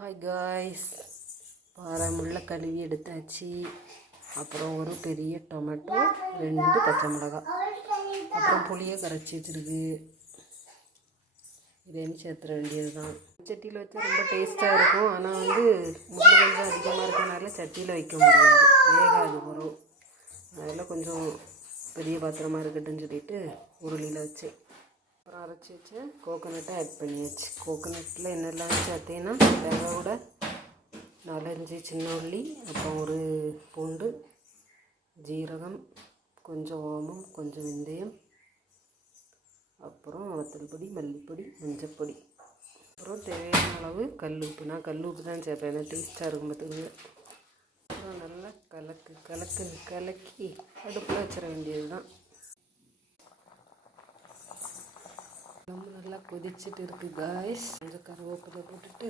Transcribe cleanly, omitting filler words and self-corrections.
Hi guys, முள்ளை கழுவி எடுத்தாச்சு. அப்புறம் ஒரு பெரிய டொமேட்டோ, 2 பச்சை மிளகாய், அப்புறம் புளியை கரைச்சி வச்சுருக்கு. இதையும் சேர்த்துற வேண்டியது தான். சட்டியில் வச்சா ரொம்ப டேஸ்ட்டாக இருக்கும். ஆனால் முள் கொஞ்சம் அதிகமாக இருக்கனால சட்டியில் வைக்க முடியாது, வேகாது வரும். அதில் கொஞ்சம் பெரிய பாத்திரமாக இருக்கட்டும்னு சொல்லிட்டு உருளியில் வச்சேன். அப்புறம் அரைச்சி வச்சு கோகோனட்டை ஆட் பண்ணியாச்சு. கோகோனட்டில் என்னெல்லாம் சேர்த்தேன்னா தேங்காயோட 4-5 சின்ன உள்ளி, அப்புறம் ஒரு பூண்டு, ஜீரகம், கொஞ்சம் ஓமம், கொஞ்சம் வெந்தயம், அப்புறம் வத்தல் பொடி, மல்லிப்பொடி, மஞ்சப்பொடி, அப்புறம் தேவையான அளவு கல் உப்பு. நான் கல் உப்பு தான் சேர்ப்பேன், ஏன்னா டேஸ்ட்டாக இருக்கும் பார்த்துக்குங்க. அப்புறம் நல்லா கலக்கி அடுப்பில் வச்சிட வேண்டியது தான். ரொம்ப நல்லா கொதிச்சுட்டு இருக்குது காய்ஸ். கொஞ்சம் கருவேப்பிலை போட்டுட்டு